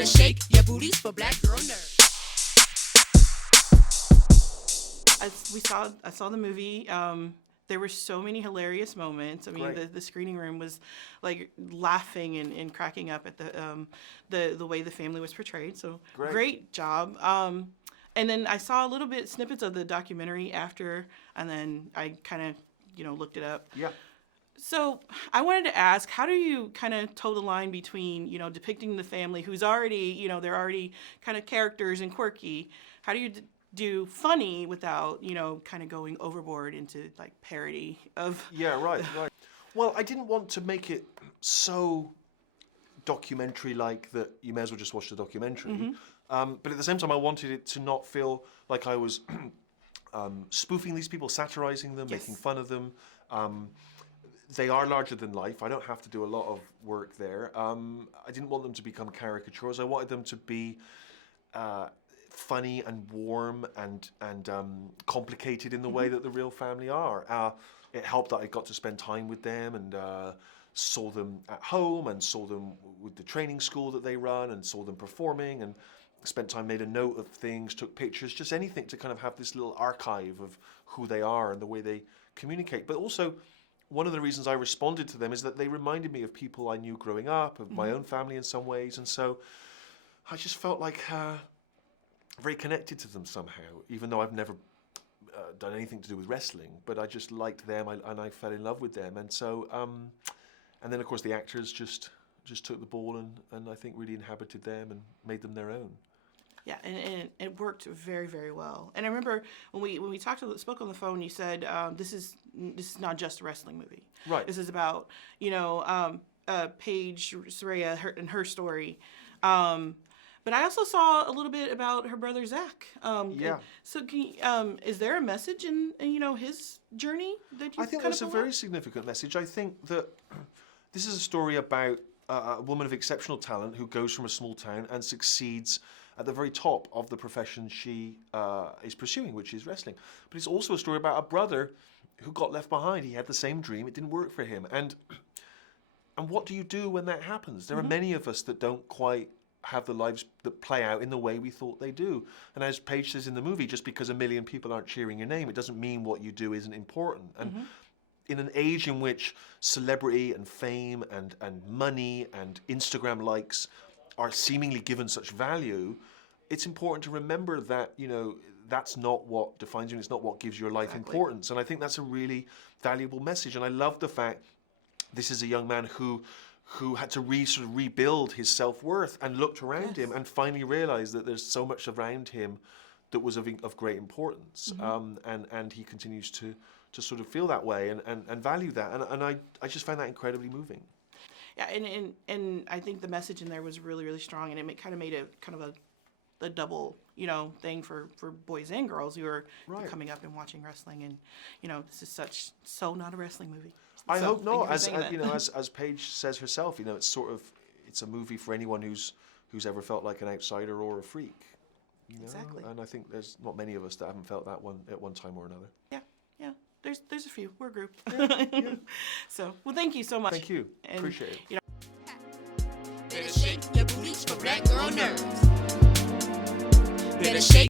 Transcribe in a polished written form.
Better shake your booties for black girl nerds. I saw the movie. There were so many hilarious moments. I mean, the screening room was like laughing and cracking up at the way the family was portrayed. So great job. And then I saw a little bit snippets of the documentary after, and then I kind of looked it up. Yeah. So I wanted to ask, how do you kind of toe the line between depicting the family who's already they're already kind of characters and quirky? How do you do funny without kind of going overboard into like parody of right. Well, I didn't want to make it so documentary like that you may as well just watch the documentary, but at the same time I wanted it to not feel like I was spoofing these people, satirizing them, making fun of them. They are larger than life. I don't have to do a lot of work there. I didn't want them to become caricatures. I wanted them to be funny and warm and complicated in the way that the real family are. It helped that I got to spend time with them and saw them at home and saw them with the training school that they run and saw them performing and spent time, made a note of things, took pictures, just anything to kind of have this little archive of who they are and the way they communicate. But also, one of the reasons I responded to them is that they reminded me of people I knew growing up, of my own family in some ways, and so I just felt like very connected to them somehow, even though I've never done anything to do with wrestling, but I just liked them and I fell in love with them, and so and then of course the actors just took the ball and I think really inhabited them and made them their own. Yeah, and it worked very, very well. And I remember when we spoke on the phone, you said this is not just a wrestling movie. Right. This is about Paige Soraya and her story. But I also saw a little bit about her brother Zach. So is there a message in his journey that you? I think there's a very significant message. I think that this is a story about a woman of exceptional talent who goes from a small town and succeeds at the very top of the profession she is pursuing, which is wrestling. But it's also a story about a brother who got left behind. He had the same dream. It didn't work for him. And what do you do when that happens? There are many of us that don't quite have the lives that play out in the way we thought they do. And as Paige says in the movie, just because a million people aren't cheering your name, it doesn't mean what you do isn't important. And in an age in which celebrity and fame and money and Instagram likes are seemingly given such value, it's important to remember that, that's not what defines you, and it's not what gives your life importance. And I think that's a really valuable message. And I love the fact this is a young man who had to rebuild his self-worth and looked around him and finally realized that there's so much around him that was of great importance. And he continues to sort of feel that way and value that. And I just find that incredibly moving. Yeah, and I think the message in there was really, really strong, and it kind of made it kind of a double, thing for boys and girls who are coming up and watching wrestling. And, this is so not a wrestling movie. I hope not. As Paige says herself, it's a movie for anyone who's ever felt like an outsider or a freak. Exactly. And I think there's not many of us that haven't felt that one at one time or another. Yeah. There's a few. We're a group. Yeah. So, well, thank you so much. Thank you. And, appreciate it. Better shake your booties for black girl nerds. Better shake